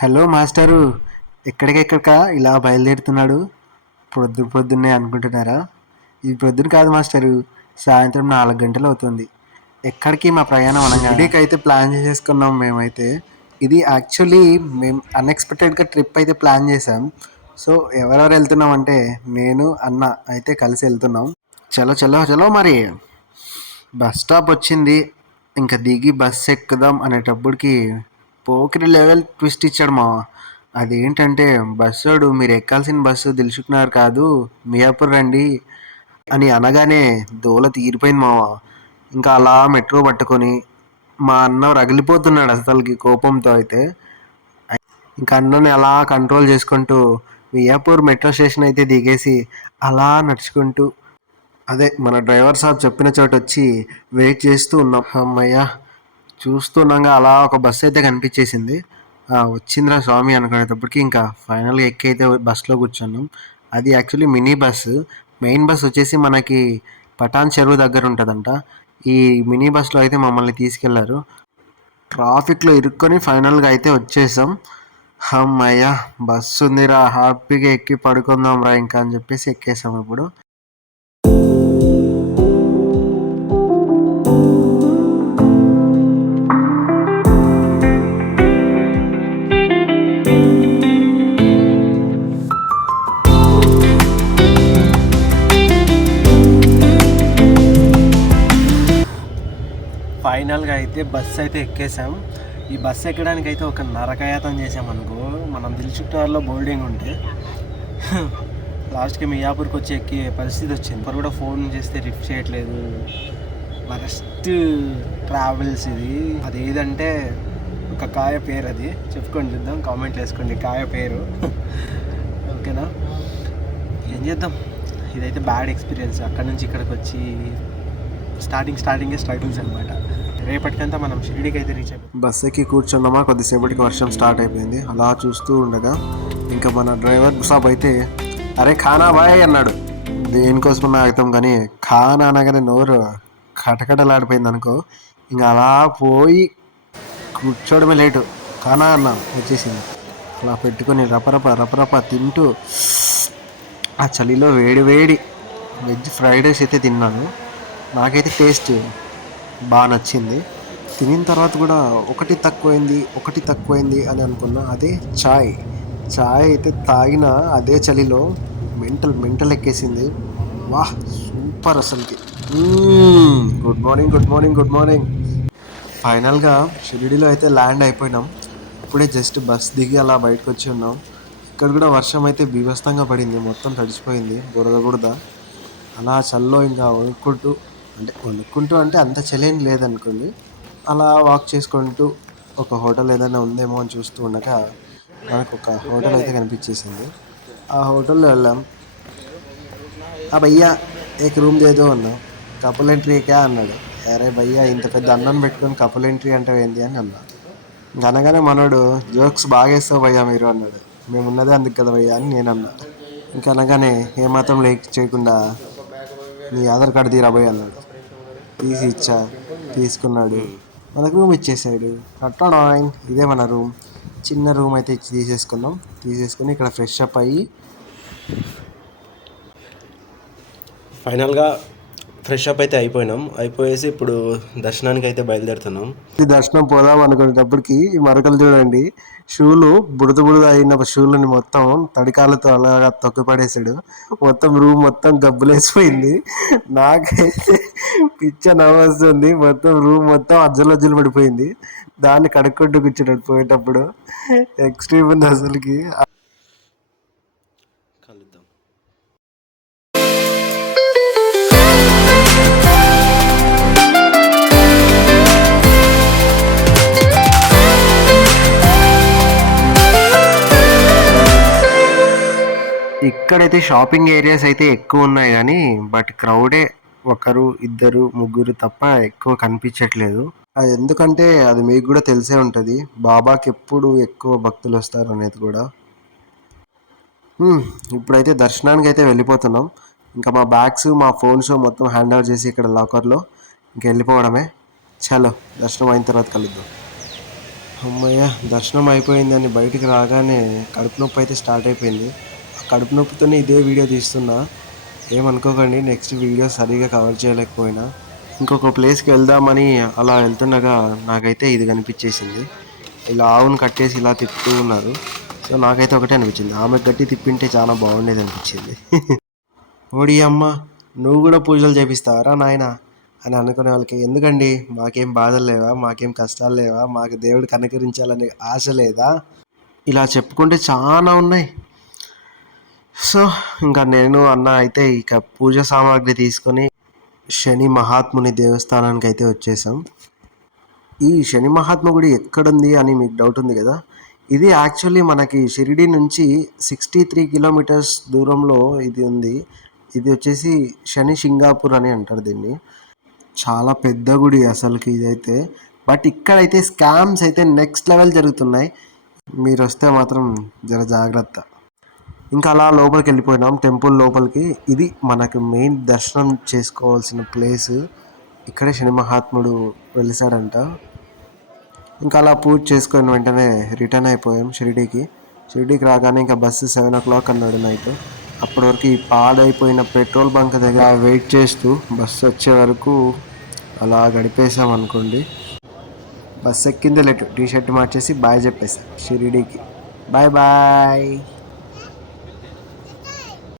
Hello master, ఎక్కడికెక్కడికా ఇలా బయలుదేరుతున్నాడు? పొద్దున్నే అనుకుంటున్నారా? ఇది ప్రొద్దున కాదు మాస్టరు, సాయంత్రం 4 గంటలు అవుతుంది. ఎక్కడికి మా ప్రయాణం అనగా షిరిడీకి అయితే ప్లాన్ చేసేసుకున్నాం మేమైతే. ఇది యాక్చువల్లీ మేము అన్ఎక్స్పెక్టెడ్గా ట్రిప్ అయితే ప్లాన్ చేసాం. సో ఎవరెవరు వెళ్తున్నాం అంటే నేను అన్న అయితే కలిసి వెళ్తున్నాం. చలో చలో చలో మరి. బస్ స్టాప్ వచ్చింది. ఇంకా దిగి బస్ ఎక్కుదాం అనేటప్పటికి పోకిరి లెవెల్ ట్విస్ట్ ఇచ్చాడు మావ. అదేంటంటే బస్సోడు మీరు ఎక్కాల్సిన బస్సు దిల్సుఖ్నగర్ కాదు, మియాపూర్ రండి అని అనగానే దోల తీరిపోయింది మావ. ఇంకా అలా మెట్రో పట్టుకొని మా అన్న రగిలిపోతున్నాడు అసలుకి కోపంతో అయితే. ఇంకా అన్నని అలా కంట్రోల్ చేసుకుంటూ మియాపూర్ మెట్రో స్టేషన్ అయితే దిగేసి అలా నడుచుకుంటూ అదే మన డ్రైవర్ సాబ్ చెప్పిన చోటు వచ్చి వెయిట్ చేస్తూ ఉన్నాం. అమ్మయ్య, చూస్తున్నాగా అలా ఒక బస్సు అయితే కనిపించేసింది. వచ్చిందిరా స్వామి అనుకునేటప్పటికి ఇంకా ఫైనల్గా ఎక్కి అయితే బస్సులో కూర్చున్నాం. అది actually mini bus. Main bus వచ్చేసి మనకి పటాన్ చెరువు దగ్గర ఉంటుందంట. ఈ మినీ బస్సులో అయితే మమ్మల్ని తీసుకెళ్లారు. ట్రాఫిక్లో ఇరుక్కొని ఫైనల్గా అయితే వచ్చేసాం. అమ్మయ్య, బస్సు ఉందిరా, హ్యాపీగా ఎక్కి పడుకుందాం రా ఇంకా అని చెప్పేసి ఎక్కేసాం ఇప్పుడు. ఫైనల్గా అయితే బస్సు అయితే ఎక్కేసాం. ఈ బస్సు ఎక్కడానికి అయితే ఒక నరకయాతం చేసామనుకో. మనం దిల్సుఖ్నగర్లో బోర్డింగ్ ఉంటే లాస్ట్కి మియాపూర్కి వచ్చి ఎక్కే పరిస్థితి వచ్చింది. ఇప్పుడు కూడా ఫోన్ చేస్తే లిఫ్ట్ చేయట్లేదు. వరస్ట్ ట్రావెల్స్ ఇది. అది ఏదంటే ఒక కాయ పేరు, అది చెప్పుకొని చూద్దాం, కామెంట్లు వేసుకోండి కాయ పేరు. ఓకేనా, ఏం చేద్దాం, ఇదైతే బ్యాడ్ ఎక్స్పీరియన్స్. అక్కడ నుంచి ఇక్కడికి వచ్చి స్టార్టింగే స్ట్రగుల్స్ అనమాట. రేపటికంతా మనం షిరిడీకి అయితే రీచ్ అయిపోయి బస్ ఎక్కి కూర్చున్నామా, కొద్దిసేపటికి వర్షం స్టార్ట్ అయిపోయింది. అలా చూస్తూ ఉండగా ఇంకా మన డ్రైవర్ సాబ్ అయితే అరే ఖానా బాయ్ అన్నాడు. దేనికోసం ఆగుతాం కానీ ఖానా అనగానే నోరు కటకటలాడిపోయింది అనుకో. ఇంకా అలా పోయి కూర్చోవడమే లేటు. ఖానా అన్న వచ్చేసింది. అలా పెట్టుకొని రపరప తింటూ ఆ చలిలో వేడి వేడి వెజ్ ఫ్రైడ్ రైస్ అయితే తిన్నాను. నాకైతే టేస్ట్ బాగా నచ్చింది. తినిన తర్వాత కూడా ఒకటి తక్కువైంది అని అనుకున్నా. అదే చాయ్ అయితే తాగిన అదే చలిలో మెంటల్ ఎక్కేసింది. వాహ్, సూపర్ అసలుకి. Good morning. ఫైనల్గా షిరిడీలో అయితే ల్యాండ్ అయిపోయినాం. ఇప్పుడే జస్ట్ బస్ దిగి అలా బయటకు వచ్చి ఉన్నాం. ఇక్కడ కూడా వర్షం అయితే బీభత్సంగా పడింది, మొత్తం తడిచిపోయింది బురద. అలా చల్లో ఇంకా వణుక్కుంటూ అంటే అంత చలేం లేదనుకోండి. అలా వాక్ చేసుకుంటూ ఒక హోటల్ ఏదైనా ఉందేమో అని చూస్తూ ఉండగా మనకు ఒక హోటల్ అయితే కనిపించేసింది. ఆ హోటల్లో వెళ్ళాం. ఆ భయ్యా ఏక్ రూమ్ దేదో అన్నాం. కపుల్ ఎంట్రీ క్యా అన్నాడు. అరే భయ్యా, ఇంత పెద్ద అన్నం పెట్టుకొని కపుల్ ఎంట్రీ అంటే ఏంటి అని అన్నా. ఇంకా అనగానే మనోడు జోక్స్ బాగా వేస్తావు భయ్యా మీరు అన్నాడు. మేము ఉన్నదే అందుకు కదా భయ్యా అని నేను అన్నా. ఇంకా అనగానే ఏమాత్రం లేక్ చేయకుండా నీ ఆధార్ కార్డు తీరాబోయ్ అన్నాడు. తీసి ఇచ్చా, తీసుకున్నాడు, మనకు రూమ్ ఇచ్చేసాడు. అట్టాడాయింగ్, ఇదే మన రూమ్. చిన్న రూమ్ అయితే తీసేసుకుని ఇక్కడ ఫ్రెష్ అప్ అయ్యి ఫైనల్గా ఫ్రెష్ అప్ అయితే అయిపోయేసి ఇప్పుడు దర్శనానికి అయితే బయలుదేరుతున్నాం. ఈ దర్శనం పోదాం అనుకునేటప్పటికి ఈ మరకలు చూడండి, షూలు బుడద అయిన షూలని మొత్తం తడికాలతో అలాగా తొక్కిపడేసాడు. మొత్తం రూమ్ మొత్తం గబ్బులేసిపోయింది. నాకైతే పిచ్చ నవ్వొస్తుంది. మొత్తం రూమ్ మొత్తం అజ్జలు పడిపోయింది. దాన్ని కడుక్కుంటూ కూర్చున్నాడు పోయేటప్పుడు. ఎక్స్ట్రీమ్ ఉంది అసలుకి. ఇక్కడైతే షాపింగ్ ఏరియాస్ అయితే ఎక్కువ ఉన్నాయి కానీ బట్ క్రౌడే ఒకరు ఇద్దరు ముగ్గురు తప్ప ఎక్కువ కనిపించట్లేదు. అది ఎందుకంటే అది మీకు కూడా తెలిసే ఉంటుంది, బాబాకి ఎప్పుడు ఎక్కువ భక్తులు వస్తారు అనేది కూడా. ఇప్పుడైతే దర్శనానికి అయితే వెళ్ళిపోతున్నాం. ఇంకా మా బ్యాగ్స్ మా ఫోన్స్ మొత్తం హ్యాండ్ ఓవర్ చేసి ఇక్కడ లాకర్లో ఇంకా వెళ్ళిపోవడమే. చలో, దర్శనం అయిన తర్వాత కలుద్దాం. అమ్మయ్య! దర్శనం అయిపోయిందని బయటికి రాగానే కడుపు నొప్పి అయితే స్టార్ట్ అయిపోయింది. ఆ కడుపు నొప్పితోనే ఇదే వీడియో తీస్తున్నా. ఏమనుకోకండి, నెక్స్ట్ వీడియో సరిగ్గా కవర్ చేయలేకపోయినా. ఇంకొక ప్లేస్‌కి వెళ్దామని అలా వెళ్తుండగా నాకైతే ఇది కనిపించేసింది. ఇలా ఆవును కట్టేసి ఇలా తిప్పుతూ ఉన్నారు. సో, నాకైతే ఒకటే అనిపించింది. ఆమెకు గట్టి తిప్పింటే చాలా బాగుండేది అనిపించింది. ఓడి అమ్మ! నువ్వు కూడా పూజలు చేపిస్తావారా నాయనా అని అనుకునే వాళ్ళకి, ఎందుకండి మాకేం బాధలు లేవా, మాకేం కష్టాలు లేవా, మాకు దేవుడు కనికరించాలనే ఆశ లేదా, ఇలా చెప్పుకుంటే చాలా ఉన్నాయి. సో ఇంకా నేను అన్న అయితే ఇక పూజ సామాగ్రి తీసుకొని శని మహాత్ముని దేవస్థానానికి అయితే వచ్చేసాం. ఈ శని మహాత్మ గుడి ఎక్కడుంది అని మీకు డౌట్ ఉంది కదా. ఇది యాక్చువల్లీ మనకి షిరిడి నుంచి 63 కిలోమీటర్స్ దూరంలో ఇది ఉంది. ఇది వచ్చేసి శని సింగాపూర్ అని అంటారు దీన్ని. చాలా పెద్ద గుడి అసలుకి ఇదైతే. బట్ ఇక్కడైతే స్కామ్స్ అయితే నెక్స్ట్ లెవెల్ జరుగుతున్నాయి. మీరు వస్తే మాత్రం జర జాగ్రత్త. ఇంకా అలా లోపలికి వెళ్ళిపోయినాం టెంపుల్ లోపలికి. ఇది మనకు మెయిన్ దర్శనం చేసుకోవాల్సిన ప్లేస్. ఇక్కడే శని మహాత్ముడు వెలిసాడంట. ఇంకా అలా పూజ చేసుకొని వెంటనే రిటర్న్ అయిపోయాం షిరిడీకి. షిరిడీకి రాగానే ఇంకా బస్సు 7 o'clock అన్నాడు నైట్. అప్పటి వరకు ఈ పాడైపోయిన పెట్రోల్ బంక్ దగ్గర వెయిట్ చేస్తూ బస్సు వచ్చే వరకు అలా గడిపేసాం అనుకోండి. బస్సు ఎక్కిందే లేట్, టీ షర్ట్ మార్చేసి బాయ్ చెప్పేసా షిరిడీకి. Bye bye.